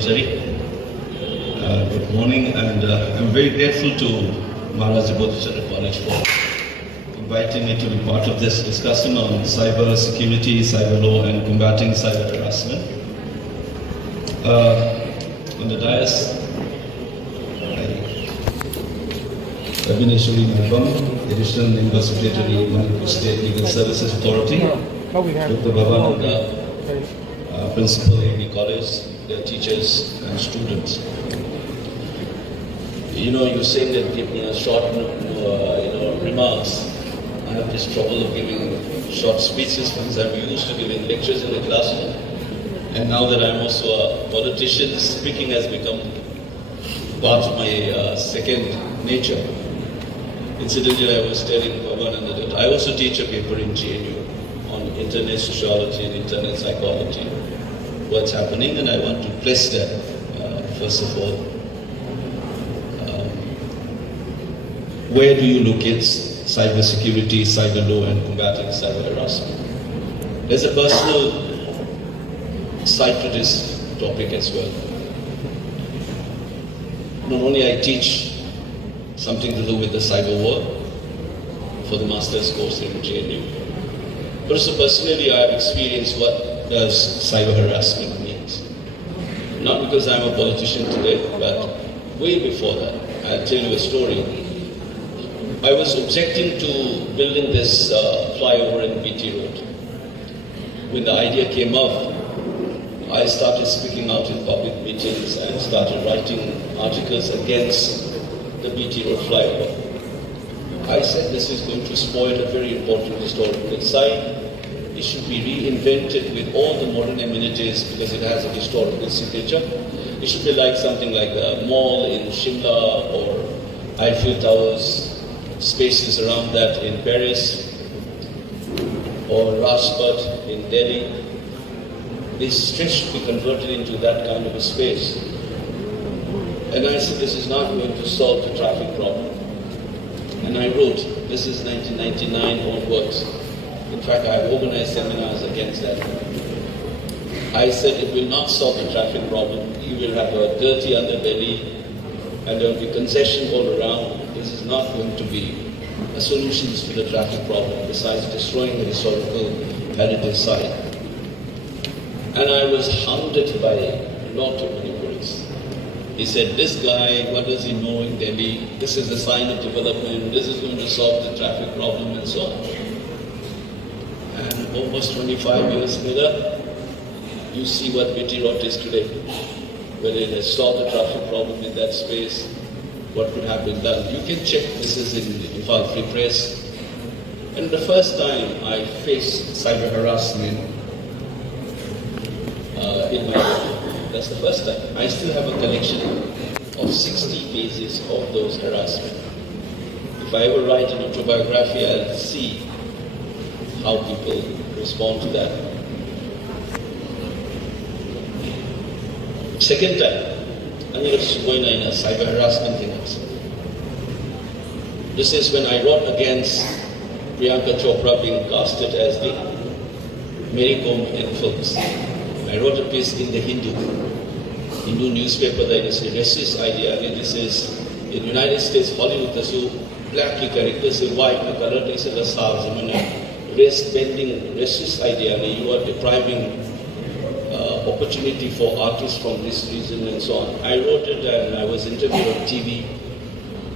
Sari. Good morning, and I'm very grateful to Maharaj Bodhisattva College for inviting me to be part of this discussion on cyber security, cyber law, and combating cyber harassment. On the dais, Abhineshwari Nagam, Additional Member Secretary, Manipur State Legal Services Authority, Dr. Bhavananda, Principal AV College, their teachers and students. You saying that give me a short, remarks. I have this trouble of giving short speeches because I'm used to giving lectures in the classroom. And now that I'm also a politician, speaking has become part of my second nature. Incidentally, I was telling Bhavananda that I also teach a paper in GNU on internet sociology and internet psychology, what's happening, and I want to press that, first of all. Where do you look at cyber security, cyber law, and combating cyber harassment? There's a personal side to this topic as well. Not only I teach something to do with the cyber war for the master's course in GNU, but also personally I have experienced what does cyber harassment means. Not because I'm a politician today, but way before that. I'll tell you a story. I was objecting to building this flyover in BT Road. When the idea came up, I started speaking out in public meetings and started writing articles against the BT Road flyover. I said this is going to spoil a very important historical site. It should be reinvented with all the modern amenities because it has a historical signature. It should be like something like a mall in Shimla or Eiffel Towers, spaces around that in Paris or Rajpath in Delhi. This stretch should be converted into that kind of a space. And I said, this is not going to solve the traffic problem. And I wrote, this is 1999 onwards. In fact, I organized seminars against that. I said, it will not solve the traffic problem. You will have a dirty underbelly and there will be congestion all around. This is not going to be a solution to the traffic problem besides destroying the historical heritage site. And I was hounded by a lot of Manipuris. He said, this guy, what does he know in Delhi? This is a sign of development. This is going to solve the traffic problem and so on. And almost 25 years later, you see what BT Road is today. Whether it has solved the traffic problem in that space, what could have been done. You can check, this is in Imphal Free Press. And the first time I faced cyber harassment in my life, that's the first time. I still have a collection of 60 pages of those harassment. If I ever write an autobiography, I'll see how people respond to that. Second time, I mean, it's going on a cyber harassment thing also. This is when I wrote against Priyanka Chopra being casted as the Mary Kom in films. I wrote a piece in the Hindu newspaper that is a racist idea. And this is in the United States, Hollywood, so black characters, white color, this is a race bending racist idea. And you are depriving opportunity for artists from this region and so on. I wrote it and I was interviewed on TV.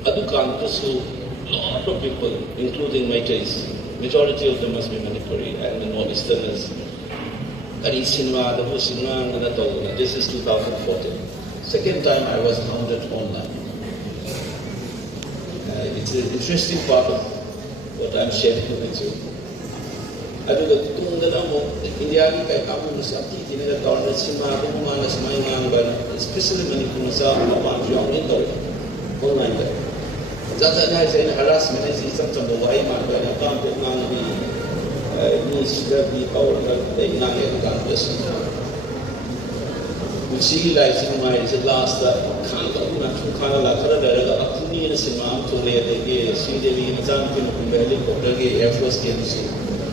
Adukantasu, a lot of people, including Meiteis, majority of them must be Manipuri and the Northeasterners. This is 2014. Second time I was hounded online. It's an interesting part of what I'm sharing with you. India especially Manipur online. Harassment is something the way see like cinema is the last kind of Air Force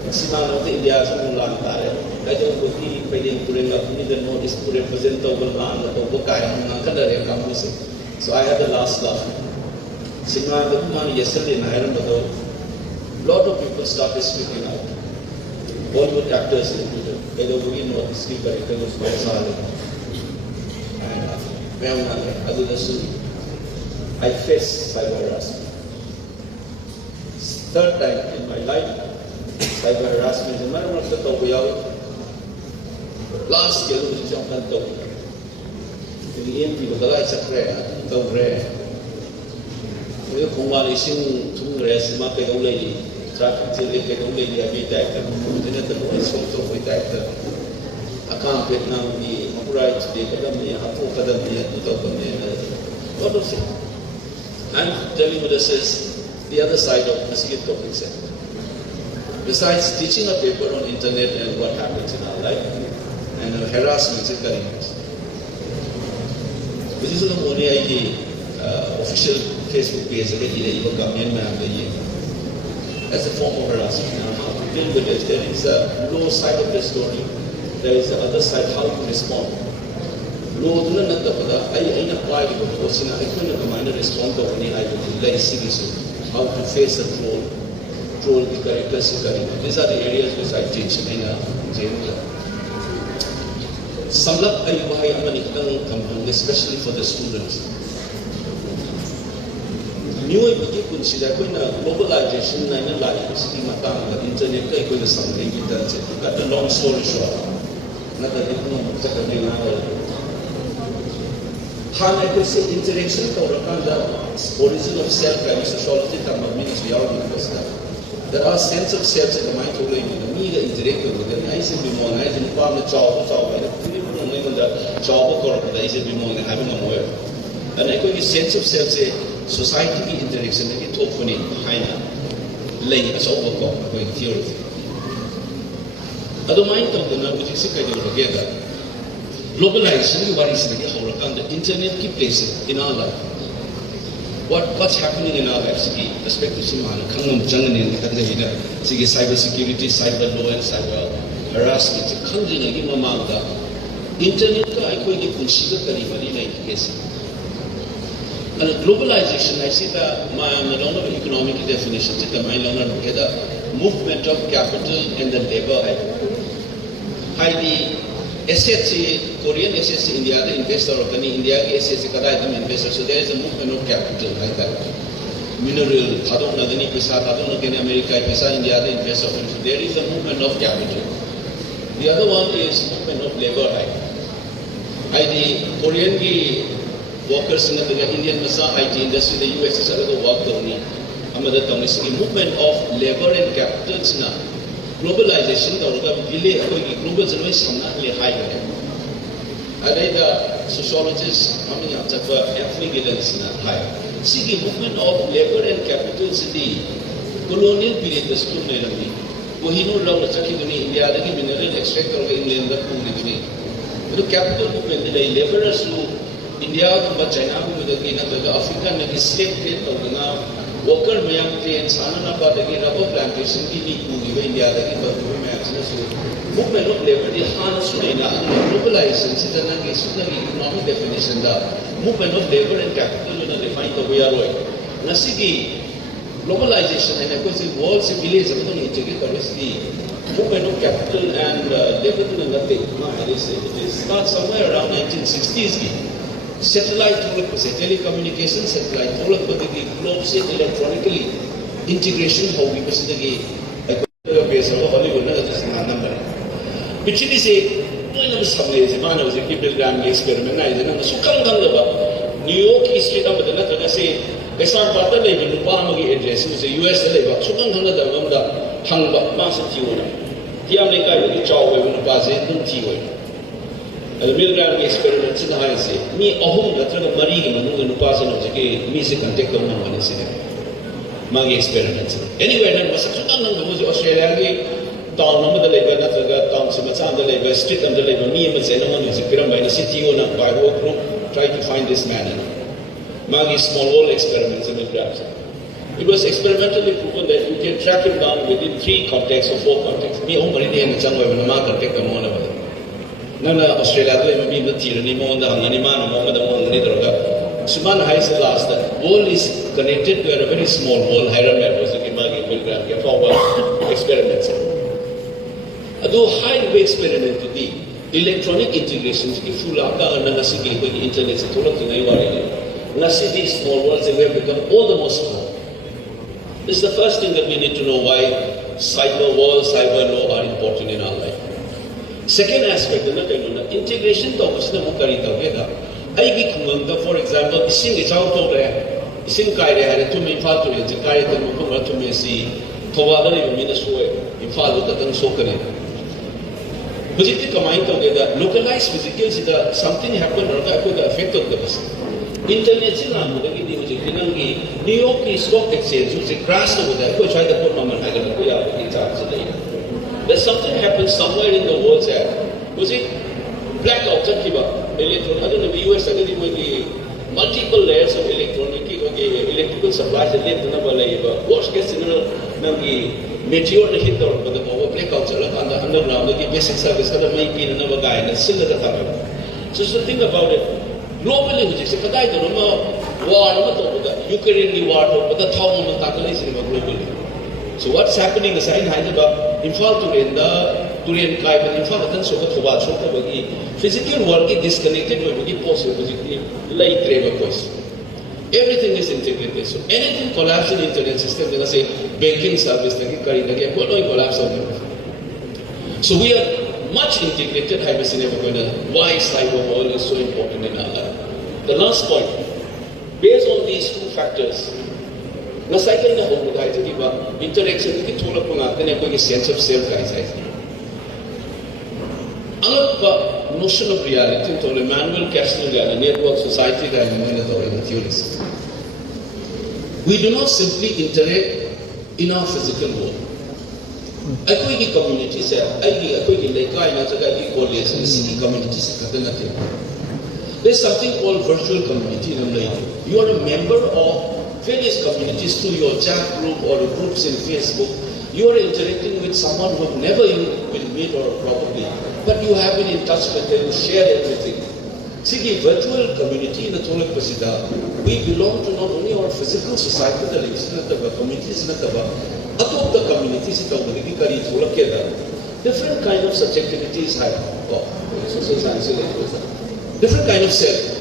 Simano India Samulan Tare, I don't go putting up the notice to represent the land of So I had the last laugh. Yesterday night, a lot of people started speaking out. Bollywood actors included. Whether we know the sleep character was I faced cyber harassment. Third time in my life, cyber harassment is not of the last year was jumped on top. In the end, people that I said, don't read. We have combination to rest, market only, traffic till they get only the attack, the police also with that. I can't get now the right to the academy, I hope academy, a lot of things. I'm telling you this is the other side of the skip topic set. Besides teaching a paper on internet and what happens in our life, and harassment is very much. This is the only official Facebook page that you can as a form of harassment. Now, how to deal with it? There is a low side of the story. There is the other side, how to respond. Low do not I apply the question. I couldn't mind to respond to any I would like how to face a troll the characters. These are the areas which I teach in jail. Sum up especially for the students. New consider globalization and the internet cut the long story short. Not that how I could say interaction or origin of self and sociology means there are sense of self in the mind of the interact with them. I said be more nice and farm the job the job or the is be more than having a word. And I could sense of self say society interaction that it opening behind lay as overcome going theory. Other mind of the which is together. Globalization, what is the internet keep place in our life. What's happening in our lives? Respect to Simana, Kangam Jangan cyber security, cyber law, and cyber harassment. Kanging again among the internet, I could consider the case. And globalization, I see that my economic definition, the movement of capital and the labor. Highly assets, Korean assets, India, the investor of India, assets, investor. So there is a movement of capital like that. Mineral, Tadon, Pisa, Tadon, America, Pisa, India, the investor. There is a movement of capital. The other one is movement of labor. The Korean workers in the Indian IT industry, the US is a work only. Movement of labor and capital. Globalization, global generation high. The sociologists, ethnic identity high. See the movement of labor and capital in the colonial period, the school enemy. Kohinoor Rao India, the mineral extract of England, the capital movement, the laborers to India, China, the African slave trade of the now. Worker Mayam and Sanana Badagi rubber plantation, India, the movement of labor, the Hanasuna, globalization, economic definition, the movement of labor and capital in a defined way. Nasiki, globalization and of course the world civilization integrate the movement of capital and labor to nothing. It starts somewhere around 1960s. Satellite telecommunication satellite globe electronically integration how we consider Hollywood number. Which is a man was a people gram experiment. New York Street of the say they start part of the Palmagi address was a US labor. Sukan the Hangba Master Tiwana. Tiamika, the Chow, when the Bazet, and Tiwa. The milligram experiments in the high say, me, Ohum, the Trana Marie, and Nupasan of the music and take the woman incident. Magi experiments. Anyway, then was Australia, town number the labor, not the town, Simatan the labor, street and the labor, me and Zenon is a by the city owner, by work group, try to find this man. Magi small wall experiments in the grabs. It was experimentally proven that you can track him down within 3 contexts or 4 contexts. Me, Omari, and Changwa, and Mark, take them on over. Nana Australia do maybe the tyranny mo the hangani man mo the mo ngani droga. Suman high the last that wall is connected to a very small wall. Hyramet was a kimagi program ke forward experiments. Ado high way experiment to the electronic integration ki fulaka na nasi ki ko internet se thola tinai wari. Nasi these small walls they have become all the more small. This is the first thing that we need to know why cyber wall, cyber law are important in our life. Second aspect, integration to kusna mo kari tawega. Ay gi khungam da for example, ising ichao to re, ising kai re hare tu me fa tu re, kai ta mo ko tu me si thowa da ni me na soe, infal da tang so kare. Hujiti kamai tawega localized physical sida something happen or ka ko da affect of the bus. Internet se na mo da gi di hujiti nang gi New York Stock Exchange which crash over there, ko try to put number haga ko ya ki charge le. There's something happens somewhere in the world there. Was it blackout? Electron. I don't know. US multiple layers of electrical supplies. Worst case scenario, meteor hit or the blackouts underground. The basic service that may be another guy and still at the time. So think about it. Globally, which is a guy that war, Ukraine war, but the town of the globally. So what's happening is in Hyderabad, Infal Turian Kai, but Infal Tan Soka Toba Soka Bagi, physical world is disconnected with Bagi possible physically light labor cost. Everything is integrated. So anything collapse in the internet system, they say banking service, collapse. So we are much integrated. Why cyber world is so important in our life. The last point, based on these two factors, na cycle na home guys di ba interaction ki thola ko natin ko ki sense of self guys ay ang notion of reality to Emmanuel Castells network society guys mo na to in theories. We do not simply interact in our physical world. Ay ko ki community sa ay ko ki laikay na sa ki college ni city community sa katanati. There's something called virtual community in Malaysia. You are a member of various communities through your chat group or groups in Facebook. You are interacting with someone who never you will meet or probably, but you have been in touch with them, share everything. See, the virtual community in the Tolak Pasida, we belong to not only our physical society, the communities, the communities, different kind of subjectivities have social science, different kind of self.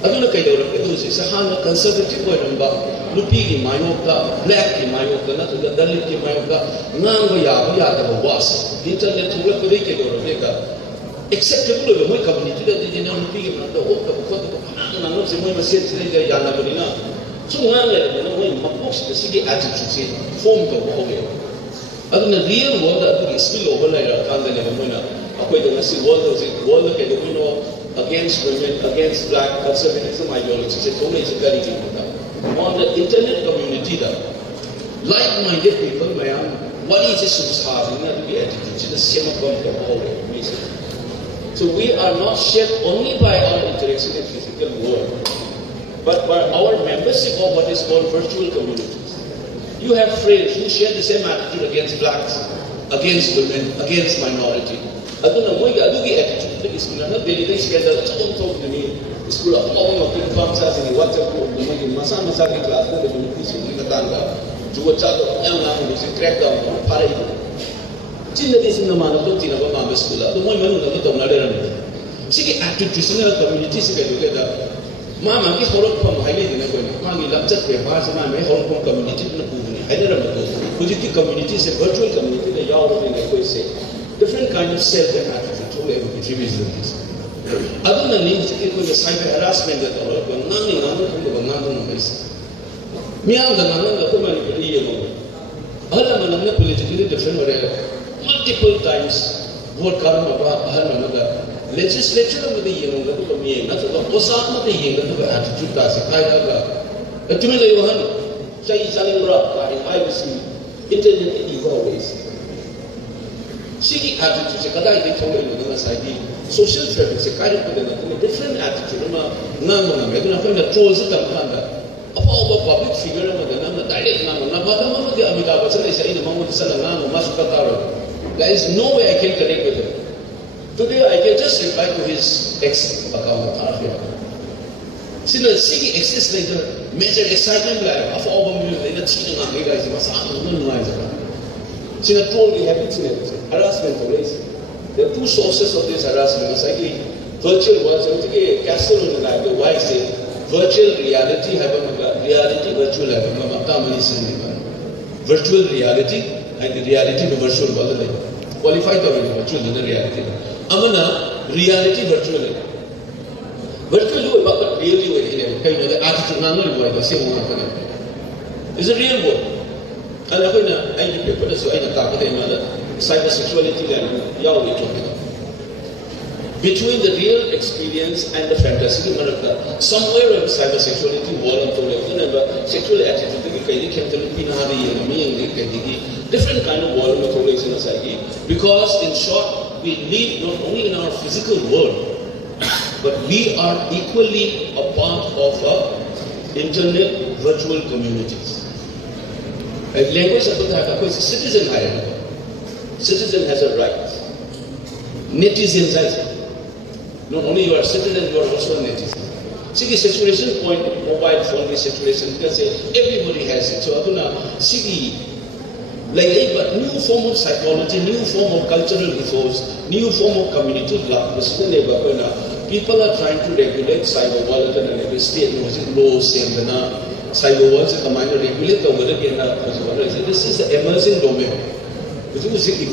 Aduna kay daw ito sa hana conservative ko ba lupi ki mayok ka black ki mayok ka na to dalit ki mayok ka nang ya da was internet thula ko dei ke daw ka acceptable mo community da din na lupi ki na to ka ko to na no se mo maset sila ya na ko dina so ngang le na mo mapos ka sige attitude si form ko ko ge aduna real world adu spill over la ka da ne mo na ako ito na si world kay do no against women, against black conservatism ideology. On the internet community, like-minded people, what is this having to be attitude? So we are not shaped only by our interaction in physical world, but by our membership of what is called virtual communities. You have friends who share the same attitude against blacks, against women, against minority. Aduna mo adugi attitude the school na daily schedule chon talk ni school all of the functions in WhatsApp group mo masa ki class na de ni ni katanga juwa cha to ang na mo si crack down para ito chinna de sin na mano to tina ba ma school to mo manu na to na de ran sige attitude sin na community se ka da mama ki horok pam haile ni na ko ma ni lapchat pe ba sa ma me horok pam community na ku ni haile ra mo ko ji community se virtual community da yaw ro ni ko se different kind of self and attitude to live with this. Other than this, it was a cyber harassment that all of them, none of this. Meow the man of the woman other than politically different, multiple times, what Karma another legislature of the young, not the Osama the young attitude, a Timila Yohan, say Salimra, I was internet in ways. Sigi attitude, kada ite thole na saidi social fabric se kare ko na different attitude ma na meduna ko na trolls ta kanda apa public figure ma na direct na ba da ma de Amitabh Bachchan se ina Mahmood sallallahu alaihi wasallam ma su kataro There is no way I can connect with him. Today I can just reply to his ex account. Sila sige access later major excitement like of all of you later cheating on me guys masa no noise ba. Sila troll the habits harassment race. There are two sources of this harassment. It's like virtual world. So it's castle on the why say virtual reality have reality virtual have virtual reality and the reality to virtual world qualified to virtual in the reality. Amana reality virtual. Virtual you about really with him. Kind of the attitude nano you the same one. It's a real world. And I people so I talk about cybersexuality and yawi talking. Between the real experience and the fantasy, somewhere in cybersexuality, sexual attitude, different kind of world in society. Because in short, we live not only in our physical world, but we are equally a part of internet virtual communities. Language citizen citizen has a right. Netizens not only you are a citizen, you are also a netizen. See, saturation point, mobile phone saturation, because everybody has it. So, like but new form of psychology, new form of cultural reforms, new form of community love. People are trying to regulate cyber world and every state knows it laws and cyber world is the regulate the world again. This is the emerging domain. Which is the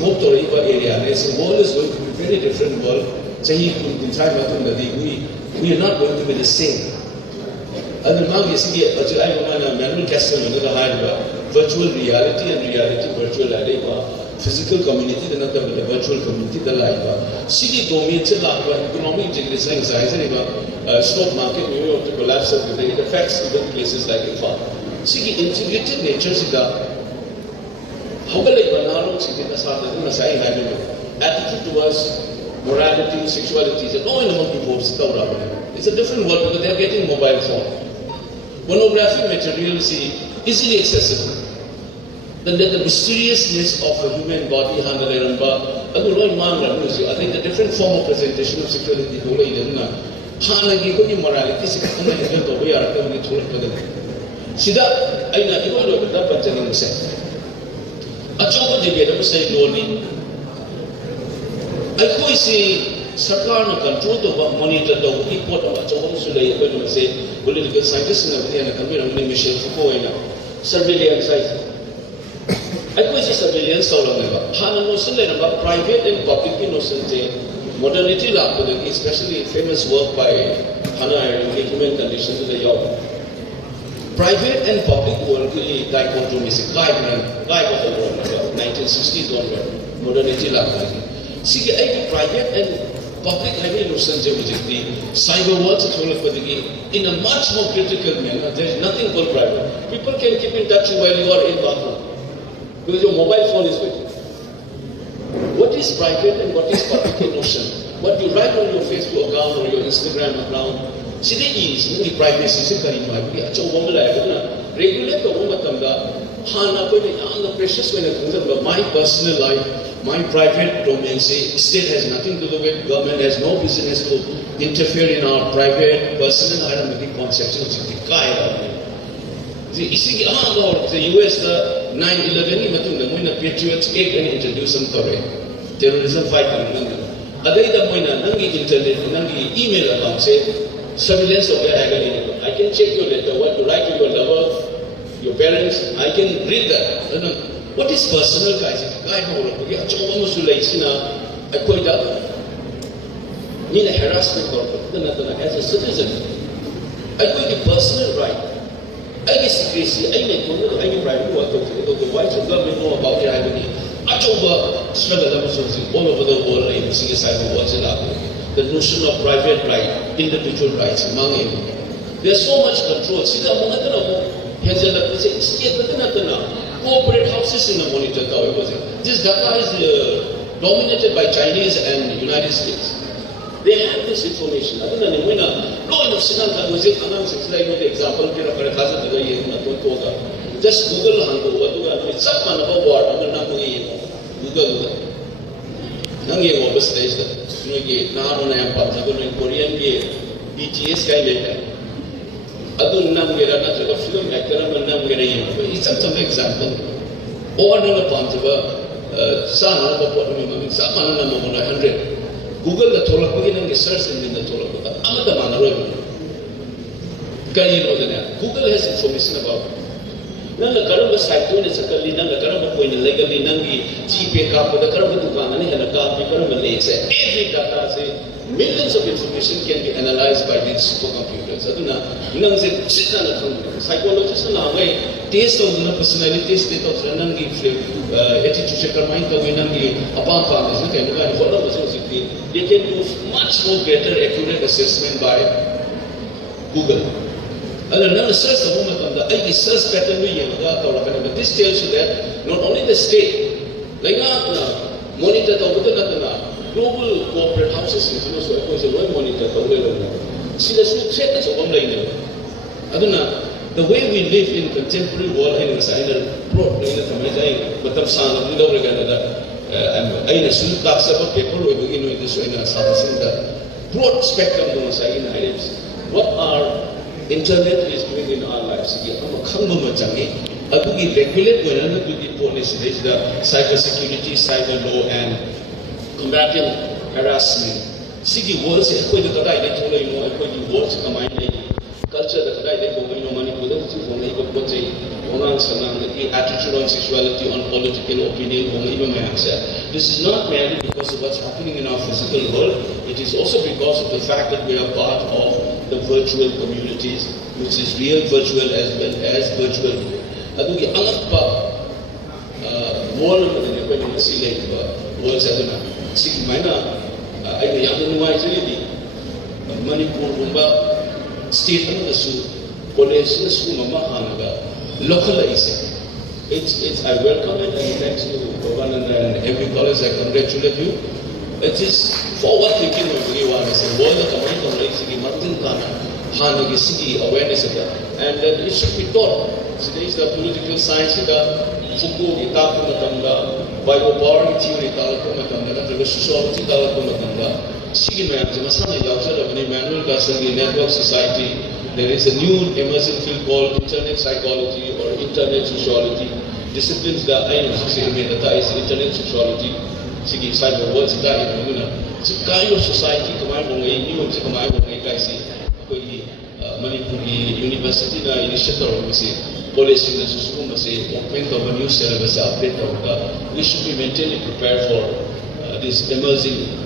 area. The world is going to be a very different world. We are not going to be the same. And now you see virtual reality and reality virtual physical community and the virtual community the life. See the domain economic integration stock market to collapse of the affects even places like Nepal. See the integrated nature how attitude towards morality, sexuality, it's a different world because they are getting mobile phone. Pornographic material is easily accessible. Then the mysteriousness of a human body, I think the different form of presentation of sexuality morality I say Sarkar control the monitor the report of political scientists and Michel Foucault surveillance. I say surveillance about private and public innocence, modernity, especially famous work by Hannah Human Conditions of the York. Private and public world dichotomy is a guide of the world, 1960s onward, modernity. See, private and public innocence cyber world in a much more critical manner. There is nothing called private. People can keep in touch while you are in bathroom because your mobile phone is with you. What is private and what is public innocence? What you write on your Facebook account or your Instagram account, see the ease, the privacy. Regulate the precious when my personal life. My private domain state has nothing to do with government, has no business to interfere in our private, personal, concepts. The US, the 9/11, Patriots Act introduced terrorism fight. Internet, email account, surveillance of I can check your letter, what you write to your lover, your parents, I can read that. What is personal, guys? Harassment as a citizen. I go the personal right. I guess I private work why should government know about your agony? All over the world, I see cyber wars the notion of private right, individual rights among them. There's so much control. Corporate houses in the monitor. This data is dominated by Chinese and United States. They have this information. I don't know if Sinanka was it announced the example just Google Google. nang ye over stage da no ye na no na pa sa no Korean ye BTS kai le ta adu nam ye na tra film actor nam ye ye it's some example or no pa sa sa na ba po mi ma sa ma na mo na 100 Google da tholak ba nang search engine da tholak ba amada ma na ro kai no da Google has information about nanga karamba site to ne sakali nanga karamba point legali nangi GPay ka pada karamba dukan ani hana ka karamba links every data say millions of information can be analyzed by these supercomputers aduna nang se chita na psychologist na ngai taste of na personality state of nangi attitude se karmai to nangi apa apa is kai no follow the society they can do much more better accurate assessment by Google. Another search the moment on the search pattern but this tells you that not only the state, like monitor the global corporate houses in so monitor see the threat is online. The way we live in contemporary world in China, broad but broad spectrum what are internet is doing in our lives. Regulate policy, the cyber security, cyber law, and combating harassment. Sigi words, the words culture, the attitude on sexuality, on political opinion, this is not merely because of what's happening in our physical world, it is also because of the fact that we are part of the virtual communities, which is real virtual as well as virtual. Adugi angapa wall na when you see like walls aduna sik maina ai yang nuai jeli Manipur rumba state na su police na su mama hanga localize it's I welcome it and thanks to Bhavananda and every college I congratulate you. It is forward thinking of the one is a world of community Martin Kana, Hanagi City awareness and it should be taught. So there is the political science, the Fuku, Itakumatanga, biopower theory, Talakumatanga, the sociology, Talakumatanga, Sigi Masana Yausa, Manuel Gasagi Network Society. There is a new emerging field called internet psychology or internet sociology. Disciplines that I know is internet sociology. Sigi cyber words that so kind of society kamai bongai new se kamai bongai kai si koi Manipur university na initiative ro se policy na susu ma se open of a new syllabus update of we should be mentally prepared for this emerging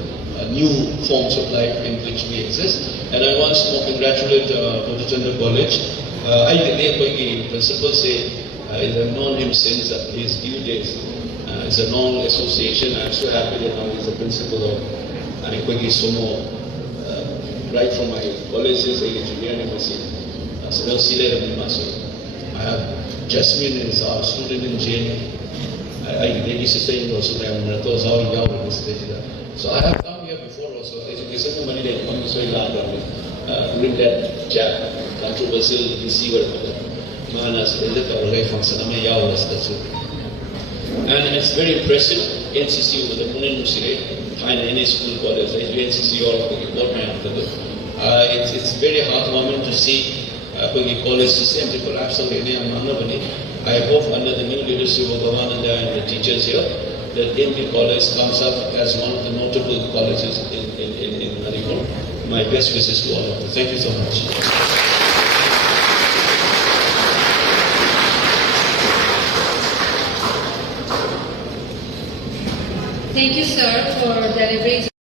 new forms of life in which we exist. And I once more congratulate Bodhichandra College. I think the principal say is a known him since his due days. It's a long association. I'm so happy that now he's the principal of Anikwegi Somo, right from my colleges, engineering university. I have Jasmine is our student in JNU. I really say also that I'm not those all young in this stage. So I have come here before also. Education money they come so during that chat, controversial receiver. Manas, the function. And it's very impressive. NCC with the Pune Musire, any school college, NCC or it's very heartwarming to see college system to collapse. I hope under the new leadership of Bhavananda and the teachers here, that NP College comes up as one of the notable colleges in Manipur. My best wishes to all of you. Thank you so much. Thank you, sir, for delivering